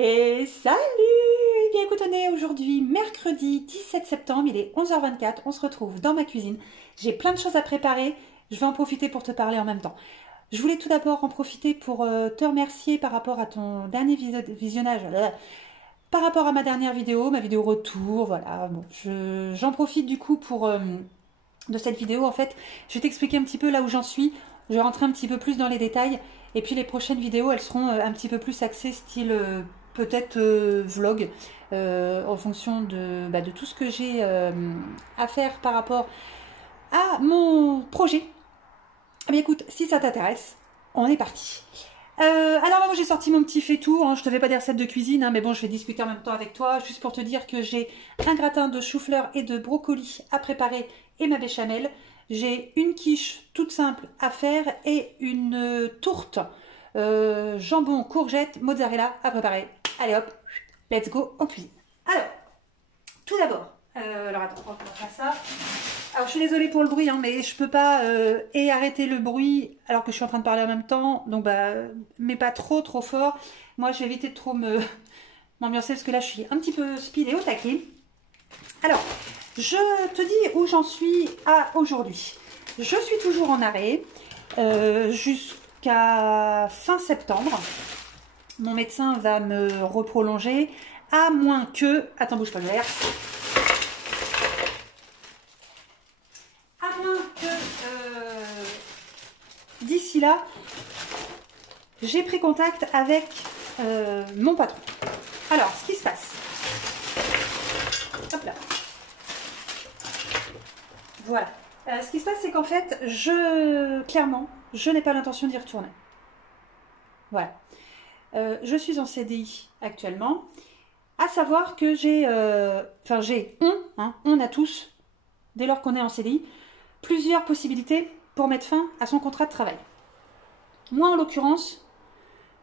Et salut! Eh bien écoute, on est aujourd'hui mercredi 17 septembre, il est 11h24, on se retrouve dans ma cuisine. J'ai plein de choses à préparer, je vais en profiter pour te parler en même temps. Je voulais tout d'abord en profiter pour te remercier par rapport à ton dernier visionnage, par rapport à ma dernière vidéo, ma vidéo retour, voilà. Bon, j'en profite du coup pour de cette vidéo, en fait, je vais t'expliquer un petit peu là où j'en suis, je vais rentrer un petit peu plus dans les détails, et puis les prochaines vidéos, elles seront un petit peu plus axées style peut-être vlog, en fonction de tout ce que j'ai à faire par rapport à mon projet. Eh bien écoute, si ça t'intéresse, on est parti. Alors moi j'ai sorti mon petit fait-tout, hein. Je te fais pas des recettes de cuisine, hein, mais bon je vais discuter en même temps avec toi, juste pour te dire que j'ai un gratin de chou-fleur et de brocoli à préparer et ma béchamel. J'ai une quiche toute simple à faire et une tourte jambon, courgette, mozzarella à préparer. Allez hop, let's go en cuisine. Alors, tout d'abord, alors attends, on va faire ça. Alors je suis désolée pour le bruit, hein, mais je peux pas arrêter le bruit alors que je suis en train de parler en même temps, donc mais pas trop fort. Moi je vais éviter de trop m'ambiancer parce que là je suis un petit peu speed et au taquet. Alors, je te dis où j'en suis à aujourd'hui. Je suis toujours en arrêt jusqu'à fin septembre. Mon médecin va me reprolonger à moins que... Attends, bouge pas le verre. À moins que d'ici là, j'ai pris contact avec mon patron. Alors, ce qui se passe... Hop là. Voilà. Ce qui se passe, c'est qu'en fait, clairement, je n'ai pas l'intention d'y retourner. Voilà. Je suis en CDI actuellement. À savoir que on a tous, dès lors qu'on est en CDI, plusieurs possibilités pour mettre fin à son contrat de travail. Moi, en l'occurrence,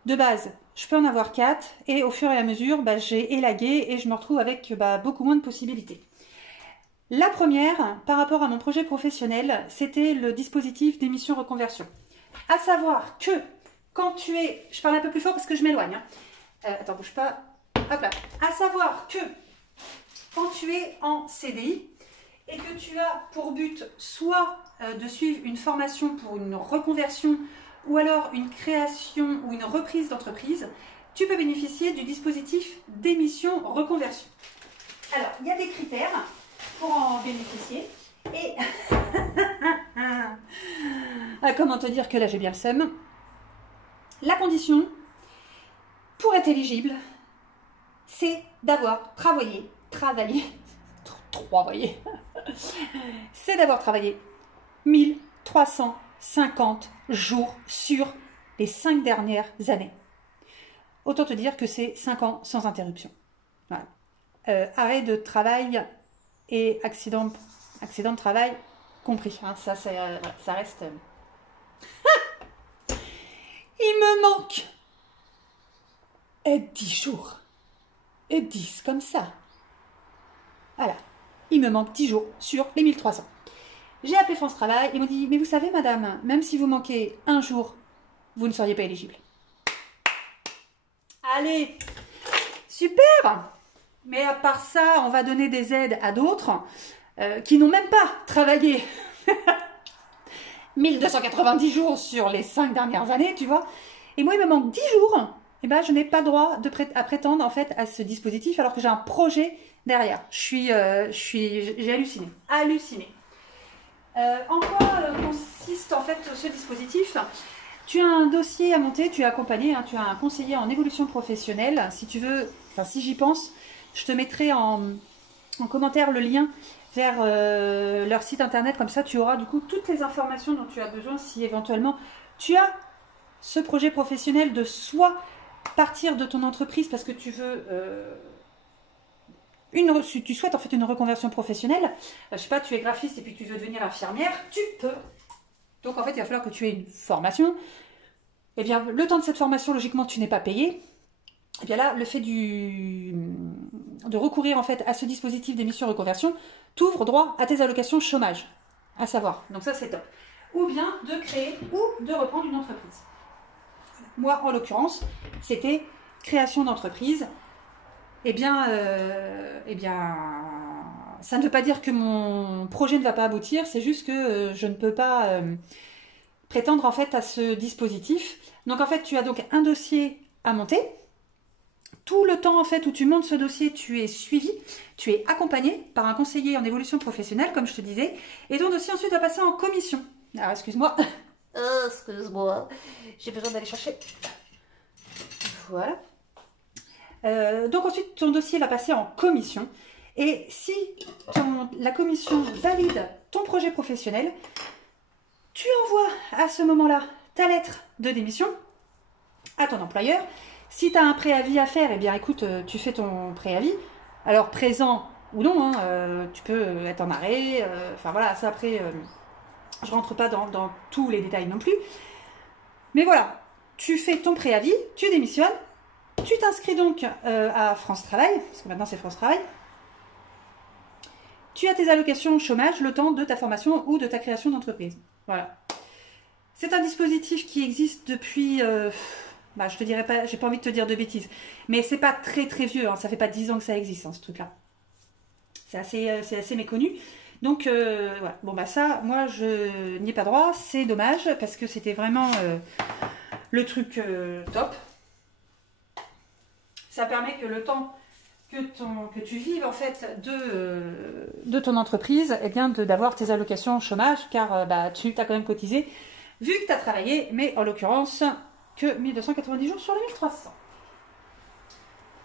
de base, je peux en avoir 4 et au fur et à mesure, j'ai élagué et je me retrouve avec beaucoup moins de possibilités. La première, par rapport à mon projet professionnel, c'était le dispositif d'émission reconversion. À savoir que quand tu es... Je parle un peu plus fort parce que je m'éloigne. Attends, bouge pas. Hop là. À savoir que quand tu es en CDI et que tu as pour but soit de suivre une formation pour une reconversion ou alors une création ou une reprise d'entreprise, tu peux bénéficier du dispositif d'émission reconversion. Alors, il y a des critères pour en bénéficier. Et comment te dire que là j'ai bien le seum. La condition pour être éligible, c'est d'avoir travaillé, c'est d'avoir travaillé 1350 jours sur les 5 dernières années. Autant te dire que c'est 5 ans sans interruption. Voilà. Arrêt de travail et accident de travail compris. Hein, ça reste... Il me manque 10 jours. Et 10 comme ça. Voilà. Il me manque 10 jours sur les 1300. J'ai appelé France Travail. Ils m'ont dit, mais vous savez madame, même si vous manquez un jour, vous ne seriez pas éligible. Allez, super. Mais à part ça, on va donner des aides à d'autres qui n'ont même pas travaillé 1290 jours sur les 5 dernières années, tu vois. Et moi, il me manque 10 jours. Et je n'ai pas le droit à prétendre en fait à ce dispositif alors que j'ai un projet derrière. J'ai halluciné. En quoi consiste en fait ce dispositif? Tu as un dossier à monter, tu es accompagné, hein, tu as un conseiller en évolution professionnelle. Si tu veux, si j'y pense, je te mettrai en commentaire le lien vers leur site internet, comme ça tu auras du coup toutes les informations dont tu as besoin si éventuellement tu as ce projet professionnel de soit partir de ton entreprise parce que tu veux tu souhaites en fait une reconversion professionnelle, je sais pas, tu es graphiste et puis tu veux devenir infirmière, tu peux. Donc en fait il va falloir que tu aies une formation. Et bien le temps de cette formation, logiquement tu n'es pas payé. Et bien là, le fait de recourir en fait à ce dispositif d'émission reconversion t'ouvre droit à tes allocations chômage, à savoir. Donc ça c'est top. Ou bien de créer ou de reprendre une entreprise. Moi en l'occurrence, c'était création d'entreprise, eh bien, ça ne veut pas dire que mon projet ne va pas aboutir, c'est juste que je ne peux pas prétendre en fait à ce dispositif. Donc en fait, tu as donc un dossier à monter. Tout le temps en fait où tu montes ce dossier, tu es suivi, tu es accompagné par un conseiller en évolution professionnelle, comme je te disais, et ton dossier ensuite va passer en commission. Alors excuse-moi, j'ai besoin d'aller chercher. Voilà. Donc ensuite, ton dossier va passer en commission. Et si la commission valide ton projet professionnel, tu envoies à ce moment-là ta lettre de démission à ton employeur. Si tu as un préavis à faire, eh bien écoute, tu fais ton préavis. Alors présent ou non, hein, tu peux être en arrêt. Enfin voilà, ça après, je rentre pas dans tous les détails non plus. Mais voilà, tu fais ton préavis, tu démissionnes. Tu t'inscris donc à France Travail, parce que maintenant c'est France Travail. Tu as tes allocations chômage le temps de ta formation ou de ta création d'entreprise. Voilà. C'est un dispositif qui existe depuis, je te dirais pas, j'ai pas envie de te dire de bêtises, mais c'est pas très très vieux, hein, ça fait pas 10 ans que ça existe, hein, ce truc-là. C'est assez méconnu. Donc voilà, bon bah ça, moi je n'y ai pas droit, c'est dommage, parce que c'était vraiment le truc top. Ça permet que le temps que tu vives en fait de ton entreprise, eh bien d'avoir tes allocations chômage, car tu as quand même cotisé, vu que tu as travaillé, mais en l'occurrence que 1290 jours sur les 1300.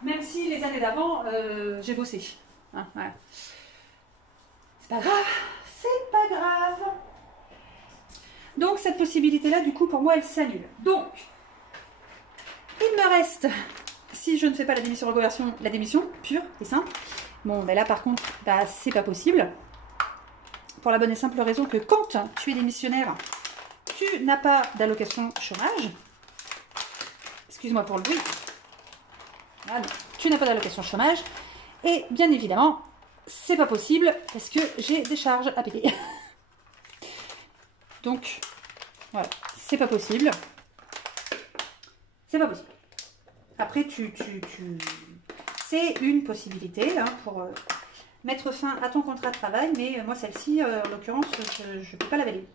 Même si les années d'avant, j'ai bossé. Hein, voilà. C'est pas grave, c'est pas grave. Donc cette possibilité-là, du coup, pour moi, elle s'annule. Donc, il me reste... Si je ne fais pas la démission reconversion, la démission pure et simple. Bon, ben là par contre, c'est pas possible. Pour la bonne et simple raison que quand tu es démissionnaire, tu n'as pas d'allocation chômage. Excuse-moi pour le bruit. Voilà, tu n'as pas d'allocation chômage. Et bien évidemment, c'est pas possible parce que j'ai des charges à payer. Donc, voilà, c'est pas possible. C'est pas possible. Après, c'est une possibilité hein, pour mettre fin à ton contrat de travail, mais moi, celle-ci, en l'occurrence, je ne peux pas la valider.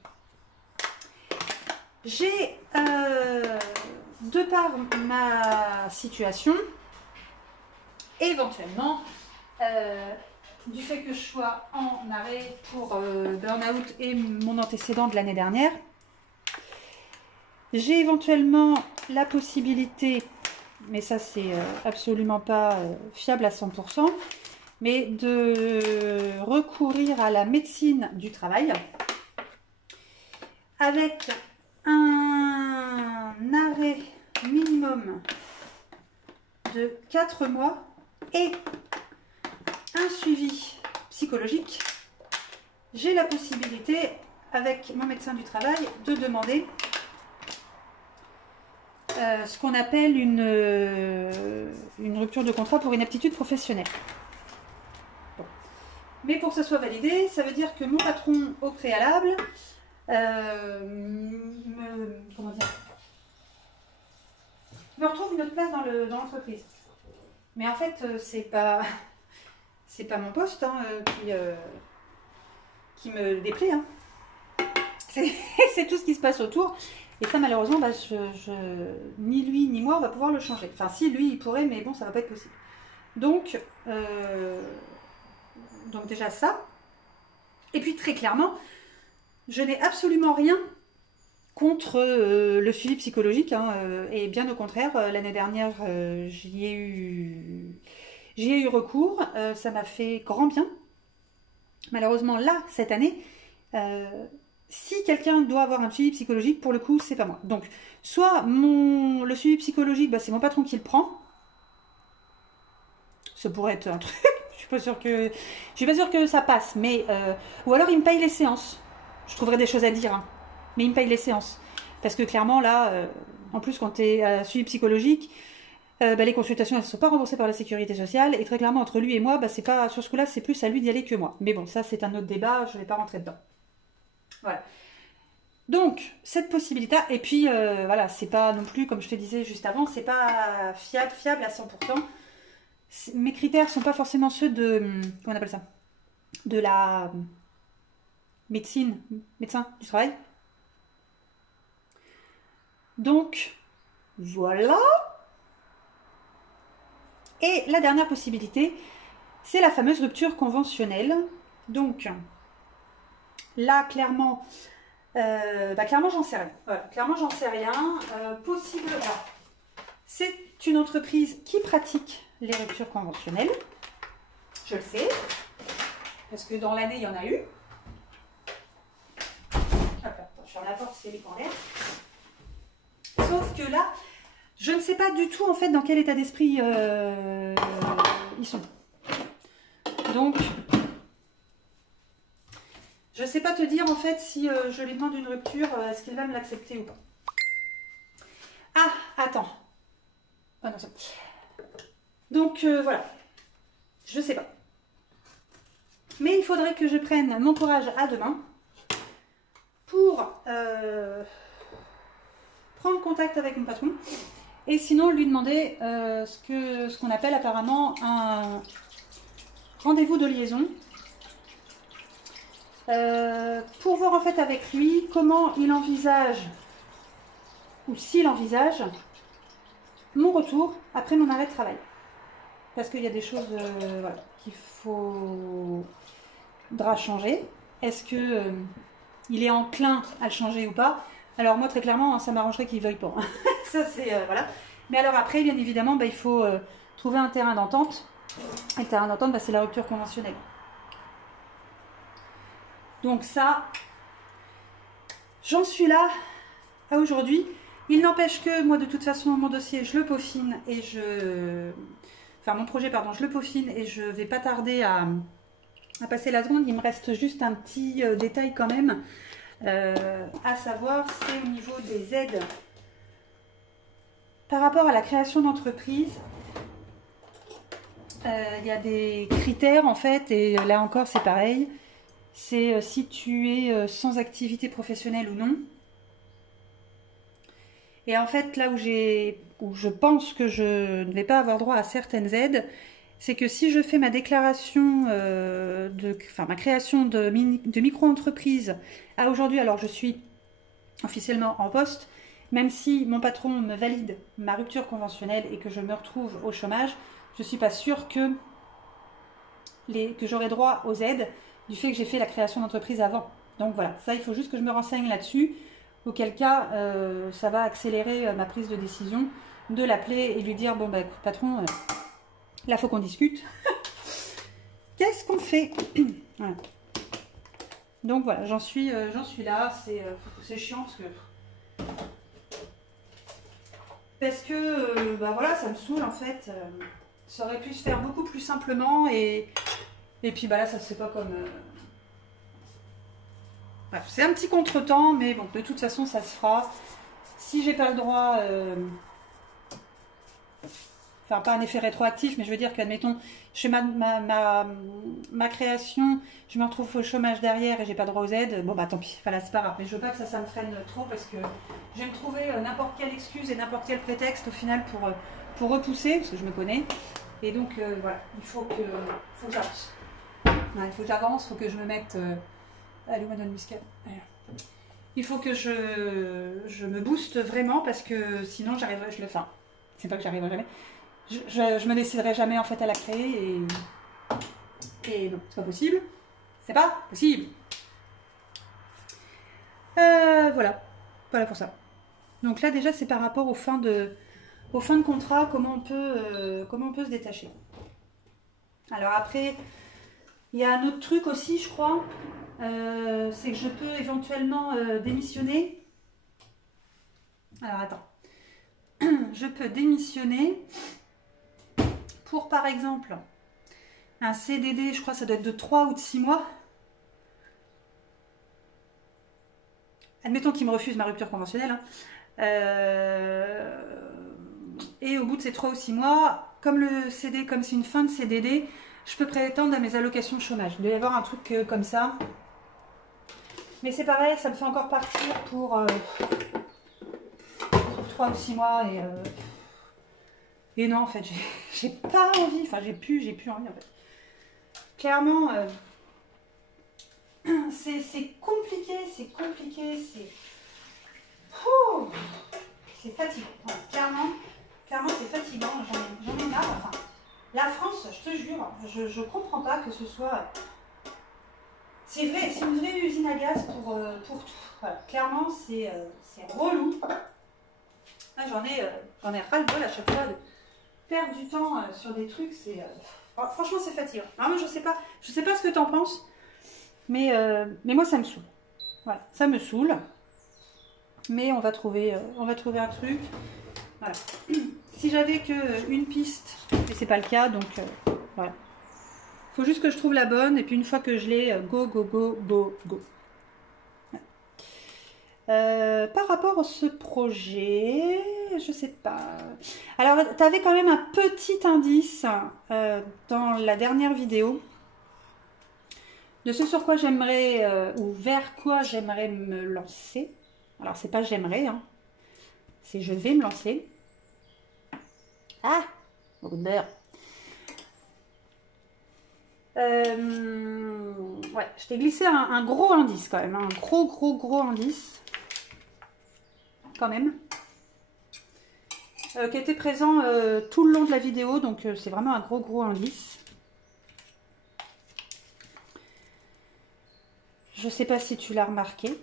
J'ai, de par ma situation, éventuellement, du fait que je sois en arrêt pour burn-out et mon antécédent de l'année dernière, j'ai éventuellement la possibilité... mais ça c'est absolument pas fiable à 100%, mais de recourir à la médecine du travail avec un arrêt minimum de 4 mois et un suivi psychologique. J'ai la possibilité avec mon médecin du travail de demander ce qu'on appelle une rupture de contrat pour inaptitude professionnelle. Bon. Mais pour que ça soit validé, ça veut dire que mon patron au préalable me retrouve une autre place dans l'entreprise. Mais en fait, c'est pas mon poste hein, qui me déplaît. Hein. C'est tout ce qui se passe autour. Et ça, malheureusement, ni lui ni moi, on va pouvoir le changer. Enfin, si, lui, il pourrait, mais bon, ça va pas être possible. Donc déjà ça. Et puis, très clairement, je n'ai absolument rien contre le suivi psychologique. Hein, et bien au contraire, l'année dernière, j'y ai eu recours. Ça m'a fait grand bien. Malheureusement, là, cette année... si quelqu'un doit avoir un suivi psychologique, pour le coup, c'est pas moi. Donc, soit le suivi psychologique, c'est mon patron qui le prend. Ça pourrait être un truc. Je suis pas sûre que ça passe. Mais ou alors il me paye les séances. Je trouverais des choses à dire. Hein. Mais il me paye les séances. Parce que clairement, là, en plus, quand tu es suivi psychologique, les consultations, elles ne sont pas remboursées par la sécurité sociale. Et très clairement, entre lui et moi, c'est pas sur ce coup-là, c'est plus à lui d'y aller que moi. Mais bon, ça, c'est un autre débat. Je ne vais pas rentrer dedans. Voilà. Donc, cette possibilité, et puis voilà, c'est pas non plus, comme je te disais juste avant, c'est pas fiable à 100%. Mes critères sont pas forcément ceux de, comment on appelle ça, de la médecin du travail. Donc, voilà. Et la dernière possibilité, c'est la fameuse rupture conventionnelle. Donc, là, clairement, clairement, j'en sais rien. Voilà, clairement, j'en sais rien. Possible. C'est une entreprise qui pratique les ruptures conventionnelles. Je le sais. Parce que dans l'année, il y en a eu. Je ferme la porte, c'est les l'air. Sauf que là, je ne sais pas du tout en fait dans quel état d'esprit ils sont. Donc, je ne sais pas te dire en fait si je lui demande une rupture, est-ce qu'il va me l'accepter ou pas. Ah, attends. Ah non, c'est bon. Donc voilà, je ne sais pas. Mais il faudrait que je prenne mon courage à deux mains pour prendre contact avec mon patron et sinon lui demander ce qu'on appelle apparemment un rendez-vous de liaison pour voir en fait avec lui comment il envisage ou s'il envisage mon retour après mon arrêt de travail. Parce qu'il y a des choses voilà, qu'il faudra changer. Est-ce que il est enclin à le changer ou pas? Alors moi très clairement ça m'arrangerait qu'il veuille pas. Ça c'est voilà. Mais alors après bien évidemment il faut trouver un terrain d'entente. Et le terrain d'entente c'est la rupture conventionnelle. Donc ça, j'en suis là à aujourd'hui. Il n'empêche que moi de toute façon mon dossier je le peaufine et mon projet pardon je le peaufine et je vais pas tarder à passer la seconde. Il me reste juste un petit détail quand même. À savoir, c'est au niveau des aides par rapport à la création d'entreprise. Il y a des critères en fait, et là encore c'est pareil. C'est si tu es sans activité professionnelle ou non. Et en fait, là où je pense que je ne vais pas avoir droit à certaines aides, c'est que si je fais ma déclaration, ma création de micro-entreprise à aujourd'hui, alors je suis officiellement en poste, même si mon patron me valide ma rupture conventionnelle et que je me retrouve au chômage, je ne suis pas sûre que j'aurai droit aux aides du fait que j'ai fait la création d'entreprise avant. Donc voilà, ça il faut juste que je me renseigne là-dessus, auquel cas ça va accélérer ma prise de décision, de l'appeler et lui dire bon écoute patron, là faut qu'on discute. Qu'est-ce qu'on fait? Voilà. Donc voilà, j'en suis là, c'est chiant parce que voilà, ça me saoule en fait. Ça aurait pu se faire beaucoup plus simplement et puis là ça se fait pas comme bref, c'est un petit contretemps, mais bon, de toute façon ça se fera. Si j'ai pas le droit enfin pas un effet rétroactif, mais je veux dire qu'admettons je fais ma création, je me retrouve au chômage derrière et j'ai pas droit aux aides, bon tant pis, voilà, c'est pas grave, mais je veux pas que ça me freine trop parce que je vais me trouver n'importe quelle excuse et n'importe quel prétexte au final pour repousser, parce que je me connais, et donc voilà, il faut que j'avance. Ouais, il faut que j'avance, il faut que je me mette allez, Madame Muscat. Il faut que je me booste vraiment parce que sinon j'arriverai, c'est pas que j'arriverai jamais. Je me déciderai jamais en fait à la créer et non, c'est pas possible. C'est pas possible. Voilà pour ça. Donc là déjà c'est par rapport aux fins de contrat, comment on peut se détacher. Alors après, il y a un autre truc aussi, je crois, c'est que je peux éventuellement démissionner. Alors attends, je peux démissionner pour par exemple un CDD, je crois que ça doit être de 3 ou de 6 mois. Admettons qu'il me refuse ma rupture conventionnelle. Et au bout de ces 3 ou 6 mois, comme c'est une fin de CDD, je peux prétendre à mes allocations de chômage. Il doit y avoir un truc comme ça. Mais c'est pareil, ça me fait encore partir pour 3 ou 6 mois et non, en fait, j'ai pas envie, enfin, j'ai plus envie, en fait. Clairement, c'est compliqué, c'est fatigant. Ouais, clairement, c'est fatigant, j'en ai marre. Enfin, la France, je te jure, je comprends pas que ce soit... C'est vrai, c'est une vraie usine à gaz pour tout. Voilà, clairement, c'est relou. Ah, j'en ai ras-le-bol à chaque fois de perdre du temps sur des trucs. Franchement, c'est fatigant. Alors, moi, je sais pas ce que t'en penses, mais moi, ça me saoule. Voilà, ça me saoule. Mais on va trouver un truc. Voilà. Si j'avais qu'une piste, mais c'est pas le cas, donc voilà. Faut juste que je trouve la bonne, et puis une fois que je l'ai, go. Par rapport à ce projet, je sais pas. Alors, tu avais quand même un petit indice dans la dernière vidéo de ce sur quoi j'aimerais, ou vers quoi j'aimerais me lancer. Alors, c'est pas j'aimerais, hein. C'est je vais me lancer. Ah, beaucoup de beurre. Ouais, je t'ai glissé un gros indice quand même, un gros indice quand même, qui était présent tout le long de la vidéo, donc c'est vraiment un gros indice. Je sais pas si tu l'as remarqué.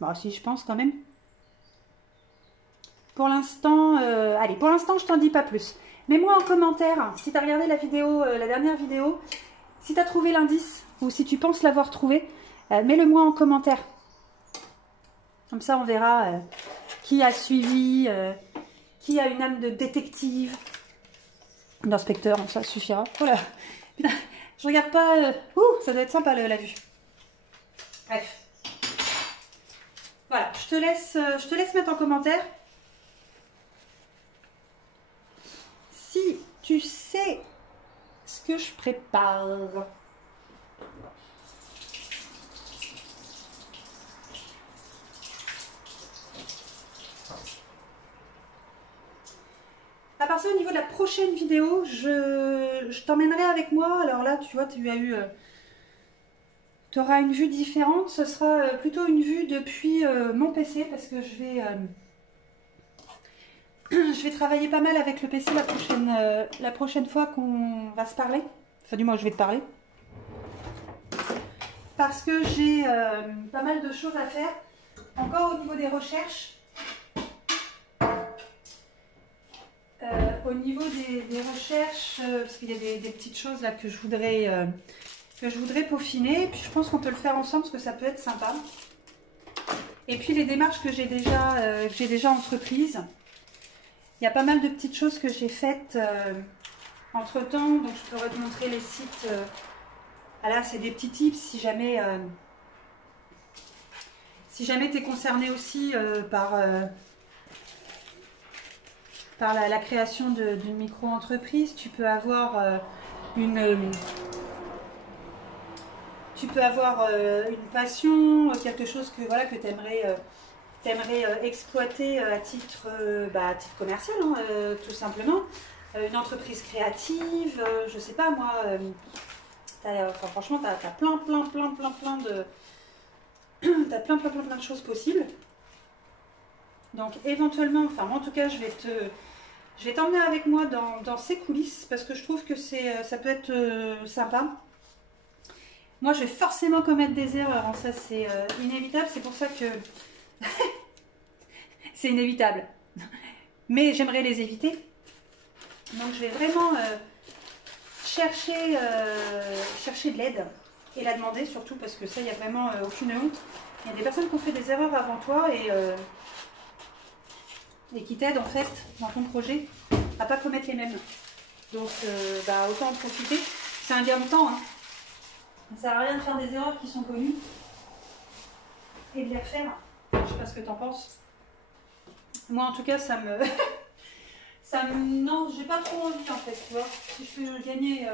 Bon, si, je pense quand même. Pour l'instant, allez, pour l'instant, je t'en dis pas plus. Mets-moi en commentaire, si tu as regardé la vidéo, la dernière vidéo, si tu as trouvé l'indice ou si tu penses l'avoir trouvé, mets-le-moi en commentaire. Comme ça, on verra qui a suivi, qui a une âme de détective, d'inspecteur, ça suffira. Voilà. Putain, je regarde pas. Ça doit être sympa la vue. Bref. Voilà, je te laisse mettre en commentaire. Si tu sais ce que je prépare. À part ça, au niveau de la prochaine vidéo, je t'emmènerai avec moi. Alors là, tu vois, tu auras une vue différente. Ce sera plutôt une vue depuis mon PC parce que je vais travailler pas mal avec le PC la prochaine fois qu'on va se parler. Enfin, du moins, je vais te parler. Parce que j'ai pas mal de choses à faire. Encore au niveau des recherches. Au niveau des recherches, parce qu'il y a des petites choses là que je voudrais peaufiner. Puis je pense qu'on peut le faire ensemble parce que ça peut être sympa. Et puis les démarches que j'ai déjà entreprises. Il y a pas mal de petites choses que j'ai faites entre temps. Donc je pourrais te montrer les sites. Là, c'est des petits tips si jamais tu es concerné aussi par la création d'une micro-entreprise. Tu peux avoir une passion, quelque chose que tu aimerais exploiter à titre commercial, hein, tout simplement. Une entreprise créative, je sais pas moi, franchement, tu as plein de... T'as plein de choses possibles. Donc éventuellement, enfin moi en tout cas, je vais t'emmener avec moi dans ces coulisses parce que je trouve que ça peut être sympa. Moi, je vais forcément commettre des erreurs, hein, ça c'est inévitable, c'est pour ça que c'est inévitable. Mais j'aimerais les éviter. Donc je vais vraiment chercher de l'aide et la demander surtout parce que ça, il n'y a vraiment aucune honte. Il y a des personnes qui ont fait des erreurs avant toi et qui t'aident en fait dans ton projet à ne pas commettre les mêmes. Donc autant en profiter. C'est un gain de temps. Hein. Ça ne sert à rien de faire des erreurs qui sont connues et de les refaire. Je ne sais pas ce que tu en penses. Moi en tout cas ça me... non, j'ai pas trop envie en fait, tu vois. Si je peux gagner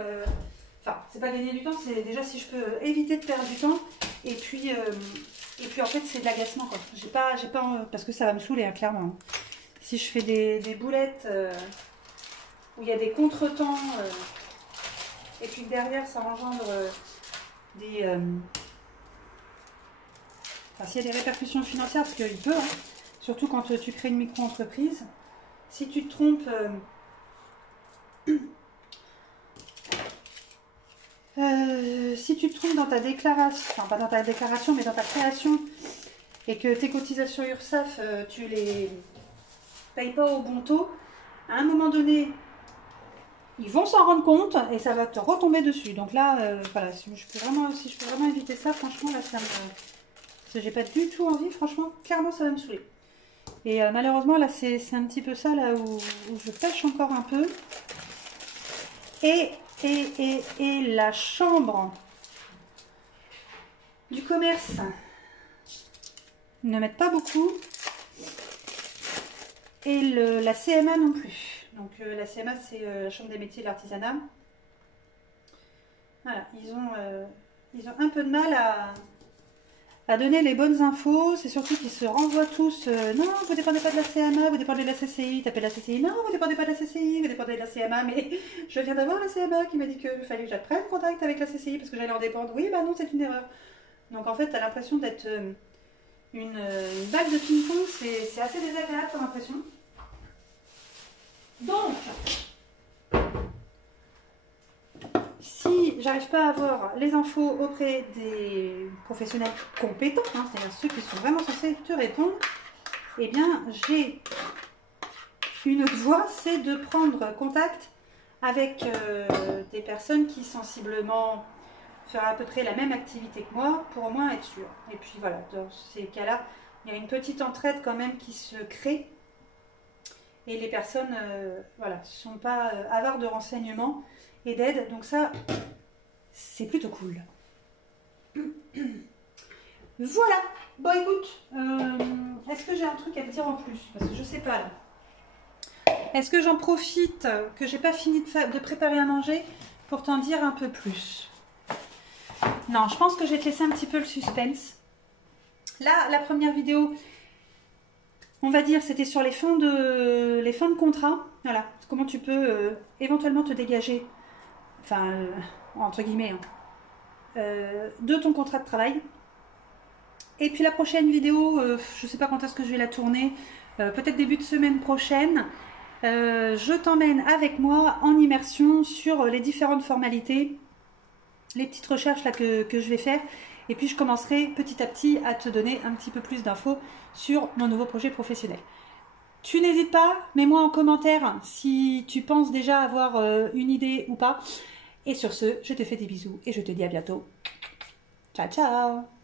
Enfin, c'est pas gagner du temps, c'est déjà si je peux éviter de perdre du temps. Et puis en fait, c'est de l'agacement, quoi. J'ai pas, parce que ça va me saouler, hein, clairement. Si je fais des boulettes où il y a des contretemps, et puis derrière, ça engendre des... Enfin, s'il y a des répercussions financières, parce qu'il peut, hein, surtout quand tu crées une micro-entreprise. Si tu te trompes... si tu te trompes dans ta déclaration, enfin pas dans ta déclaration, mais dans ta création, et que tes cotisations URSSAF, tu les payes pas au bon taux, à un moment donné, ils vont s'en rendre compte et ça va te retomber dessus. Donc là, voilà, si je peux vraiment éviter ça, franchement, là, ça me... Parce que j'ai pas du tout envie, franchement, clairement, ça va me saouler. Et malheureusement, là, c'est un petit peu ça, là, où je pêche encore un peu. Et la chambre du commerce ne m'aide pas beaucoup. Et la CMA non plus. Donc la CMA, c'est la Chambre des métiers et de l'artisanat. Voilà, ils ont un peu de mal à donner les bonnes infos. C'est surtout qu'ils se renvoient tous. Non, vous ne dépendez pas de la CMA, vous dépendez de la CCI. Tapez la CCI. Non, vous ne dépendez pas de la CCI, vous dépendez de la CMA. Mais je viens d'avoir la CMA qui m'a dit qu'il fallait que je prenne contact avec la CCI parce que j'allais en dépendre. Oui, bah non, c'est une erreur. Donc en fait, tu as l'impression d'être une balle de ping-pong. C'est assez désagréable comme impression. Donc, si j'arrive pas à avoir les infos auprès des professionnels compétents, hein, c'est-à-dire ceux qui sont vraiment censés te répondre, eh bien, j'ai une autre voie, c'est de prendre contact avec des personnes qui sensiblement feraient à peu près la même activité que moi, pour au moins être sûr. Et puis voilà, dans ces cas-là, il y a une petite entraide quand même qui se crée. Et les personnes voilà, ne sont pas avares de renseignements et d'aide. Donc ça, c'est plutôt cool. Voilà. Bon, écoute, est-ce que j'ai un truc à te dire en plus? Parce que je sais pas là. Est-ce que j'en profite que j'ai pas fini de préparer à manger pour t'en dire un peu plus? Non, je pense que je vais te laisser un petit peu le suspense. Là, la première vidéo... On va dire, c'était sur les fins de contrat. Voilà, comment tu peux éventuellement te dégager, enfin, entre guillemets, hein, de ton contrat de travail. Et puis la prochaine vidéo, je ne sais pas quand est-ce que je vais la tourner, peut-être début de semaine prochaine. Je t'emmène avec moi en immersion sur les différentes formalités, les petites recherches là que je vais faire. Et puis je commencerai petit à petit à te donner un petit peu plus d'infos sur mon nouveau projet professionnel. Tu n'hésites pas, mets-moi en commentaire si tu penses déjà avoir une idée ou pas. Et sur ce, je te fais des bisous et je te dis à bientôt. Ciao, ciao!